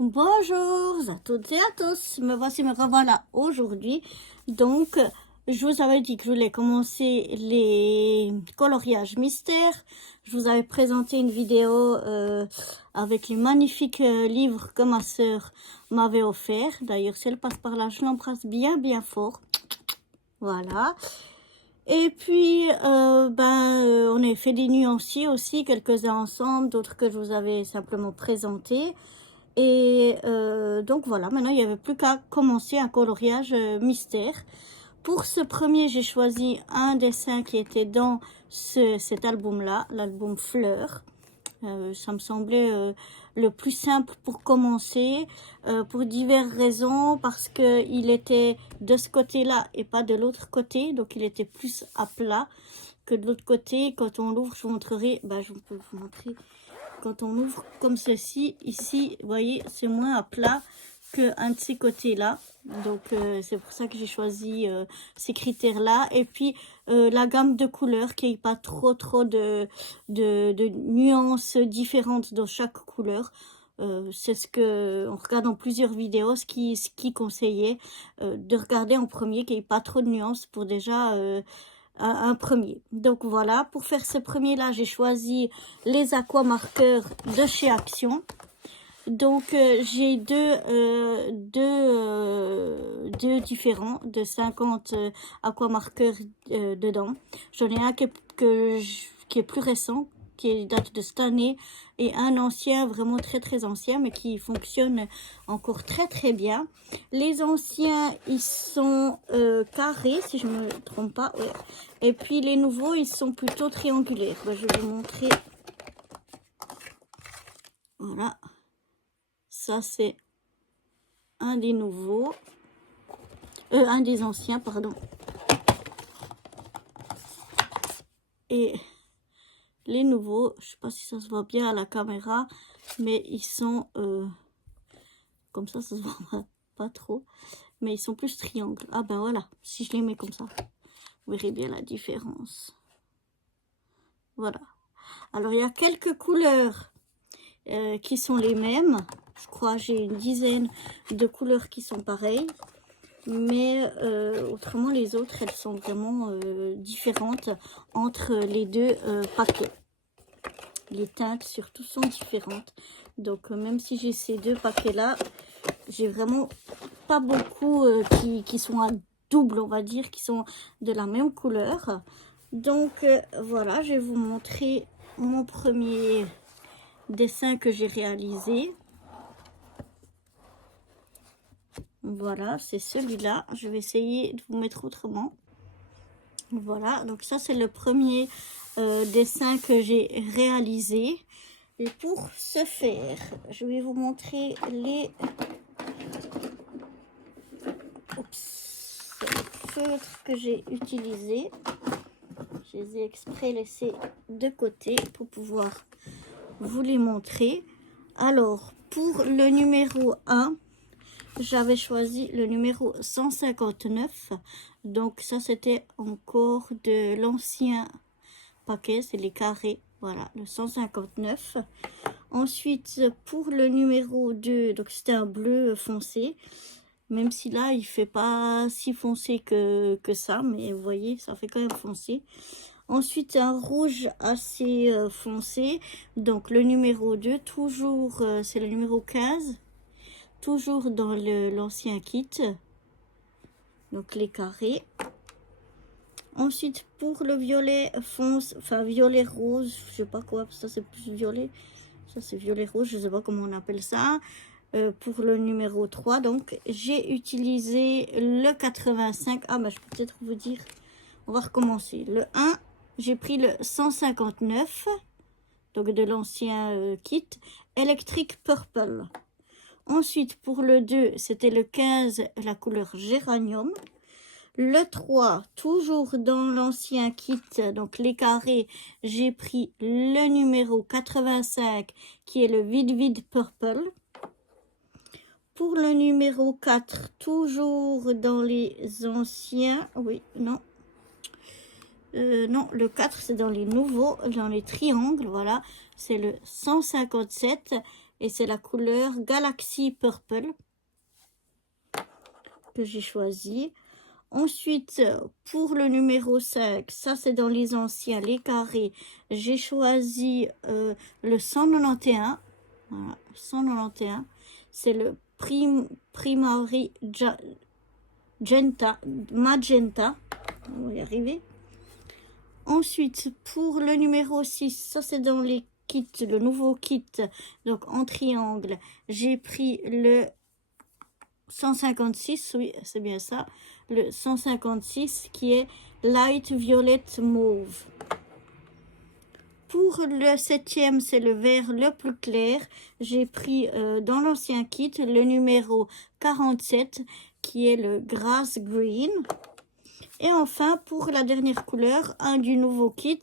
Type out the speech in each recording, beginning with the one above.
Bonjour à toutes et à tous, me revoilà aujourd'hui. Donc, je vous avais dit que je voulais commencer les coloriages mystères. Je vous avais présenté une vidéo avec les magnifiques livres que ma sœur m'avait offert. D'ailleurs, si elle passe par là, je l'embrasse bien fort. Voilà. Et puis, on a fait des nuanciers aussi, quelques-uns ensemble, d'autres que je vous avais simplement présentés. Et donc voilà, maintenant il n'y avait plus qu'à commencer un coloriage mystère. Pour ce premier, j'ai choisi un dessin qui était dans cet album-là, l'album Fleurs. Ça me semblait le plus simple pour commencer, pour diverses raisons, parce qu'il était de ce côté-là et pas de l'autre côté, donc il était plus à plat que de l'autre côté. Quand on l'ouvre, je vous montrerai, je peux vous montrer, quand on ouvre comme ceci, ici, vous voyez, c'est moins à plat qu'un de ces côtés-là. Donc, c'est pour ça que j'ai choisi ces critères-là. Et puis, la gamme de couleurs, qu'il n'y ait pas trop de nuances différentes dans chaque couleur. C'est ce que on regarde dans plusieurs vidéos, ce qui conseillait de regarder en premier, qu'il n'y ait pas trop de nuances pour déjà un premier. Donc voilà, pour faire ce premier là, j'ai choisi les aquamarqueurs de chez Action. Donc j'ai deux différents de 50 aquamarqueurs dedans. J'en ai un qui est plus récent, qui date de cette année, et un ancien, vraiment très ancien, mais qui fonctionne encore très bien. Les anciens, ils sont carrés, si je me trompe pas, ouais. Et puis les nouveaux, ils sont plutôt triangulaires. Je vais vous montrer. Voilà. Ça, c'est un des nouveaux. Un des anciens, pardon. Et les nouveaux, je sais pas si ça se voit bien à la caméra, mais ils sont comme ça se voit pas trop, mais ils sont plus triangles. Ah ben voilà, si je les mets comme ça, vous verrez bien la différence. Voilà. Alors il y a quelques couleurs qui sont les mêmes. Je crois j'ai une dizaine de couleurs qui sont pareilles. Mais autrement, les autres, elles sont vraiment différentes entre les deux paquets. Les teintes, surtout, sont différentes. Donc, même si j'ai ces deux paquets-là, j'ai vraiment pas beaucoup qui sont à double, on va dire, qui sont de la même couleur. Donc, voilà, je vais vous montrer mon premier dessin que j'ai réalisé. Voilà, c'est celui-là. Je vais essayer de vous mettre autrement. Voilà, donc ça c'est le premier dessin que j'ai réalisé. Et pour ce faire, je vais vous montrer les feutres que j'ai utilisés. Je les ai exprès laissés de côté pour pouvoir vous les montrer. Alors, pour le numéro 1, j'avais choisi le numéro 159. Donc ça, c'était encore de l'ancien paquet. C'est les carrés. Voilà, le 159. Ensuite, pour le numéro 2, donc c'était un bleu foncé. Même si là, il fait pas si foncé que ça. Mais vous voyez, ça fait quand même foncé. Ensuite, un rouge assez foncé. Donc le numéro 2, toujours, c'est le numéro 15. Toujours dans l'ancien kit, donc les carrés. Ensuite, pour le violet fonce, enfin violet rose, je sais pas quoi, ça c'est plus violet, ça c'est violet rose, je sais pas comment on appelle ça. Pour le numéro 3, donc j'ai utilisé le 85. Ah, je peux peut-être vous dire, on va recommencer. Le 1, j'ai pris le 159, donc de l'ancien kit, Electric Purple. Ensuite, pour le 2, c'était le 15, la couleur géranium. Le 3, toujours dans l'ancien kit, donc les carrés, j'ai pris le numéro 85, qui est le Vivid Purple. Pour le numéro 4, toujours dans les anciens, oui, non. Non, le 4, c'est dans les nouveaux, dans les triangles, voilà. C'est le 157. et c'est la couleur Galaxy Purple que j'ai choisi. Ensuite, pour le numéro 5, ça c'est dans les anciens, les carrés, j'ai choisi le 191. Voilà, 191. C'est le Primary Magenta. On va y arriver. Ensuite, pour le numéro 6, ça c'est dans les kits, le nouveau kit, donc en triangle, j'ai pris le 156, oui, c'est bien ça, le 156 qui est Light Violet Mauve. Pour le 7e, c'est le vert le plus clair. J'ai pris dans l'ancien kit le numéro 47 qui est le Grass Green. Et enfin, pour la dernière couleur, un du nouveau kit,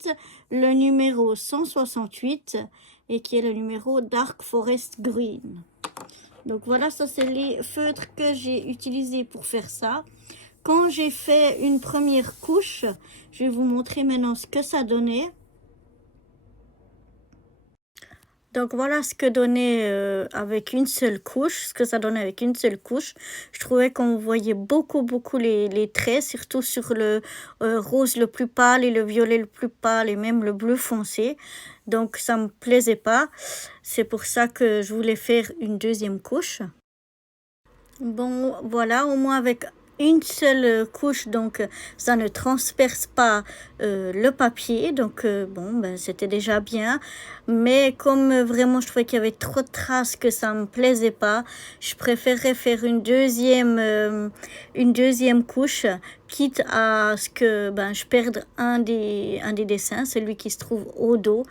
le numéro 168 et qui est le numéro Dark Forest Green. Donc voilà, ça c'est les feutres que j'ai utilisés pour faire ça. Quand j'ai fait une première couche, je vais vous montrer maintenant ce que ça donnait. Donc voilà ce que donnait avec une seule couche, ce que ça donnait avec une seule couche. Je trouvais qu'on voyait beaucoup les traits, surtout sur le rose le plus pâle et le violet le plus pâle et même le bleu foncé. Donc ça me plaisait pas. C'est pour ça que je voulais faire une deuxième couche. Bon voilà, au moins avec une seule couche, donc ça ne transperce pas le papier, donc bon ben c'était déjà bien, mais comme vraiment je trouvais qu'il y avait trop de traces, que ça me plaisait pas, je préférerais faire une deuxième couche, quitte à ce que ben je perde un des dessins, celui qui se trouve au dos,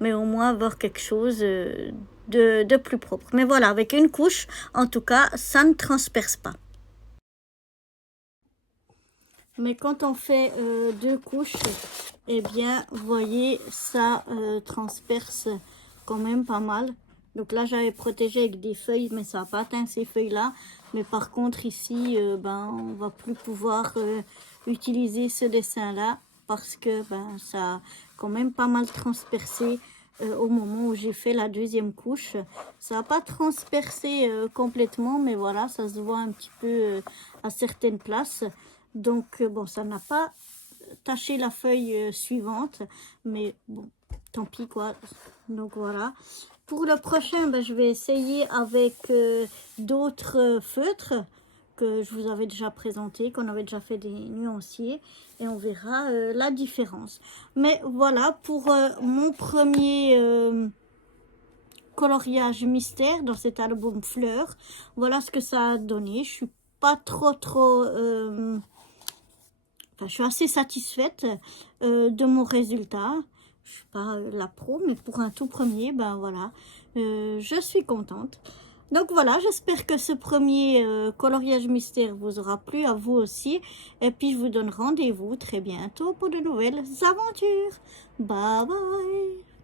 mais au moins avoir quelque chose de plus propre. Mais voilà, avec une couche, en tout cas, ça ne transperce pas. Mais quand on fait deux couches, eh bien, vous voyez, ça transperce quand même pas mal. Donc là, j'avais protégé avec des feuilles, mais ça n'a pas atteint ces feuilles-là. Mais par contre, ici, ben, on va plus pouvoir utiliser ce dessin-là parce que ben, ça a quand même pas mal transpercé au moment où j'ai fait la deuxième couche. Ça n'a pas transpercé complètement, mais voilà, ça se voit un petit peu à certaines places. Donc, bon, ça n'a pas taché la feuille suivante, mais bon, tant pis, quoi. Donc, voilà. Pour le prochain, ben, je vais essayer avec d'autres feutres que je vous avais déjà présentés, qu'on avait déjà fait des nuanciers, et on verra la différence. Mais voilà, pour mon premier coloriage mystère dans cet album Fleurs, voilà ce que ça a donné. Je suis pas trop... Enfin, je suis assez satisfaite de mon résultat. Je suis pas la pro, mais pour un tout premier, ben voilà, je suis contente. Donc voilà, j'espère que ce premier coloriage mystère vous aura plu, à vous aussi. Et puis je vous donne rendez-vous très bientôt pour de nouvelles aventures. Bye bye!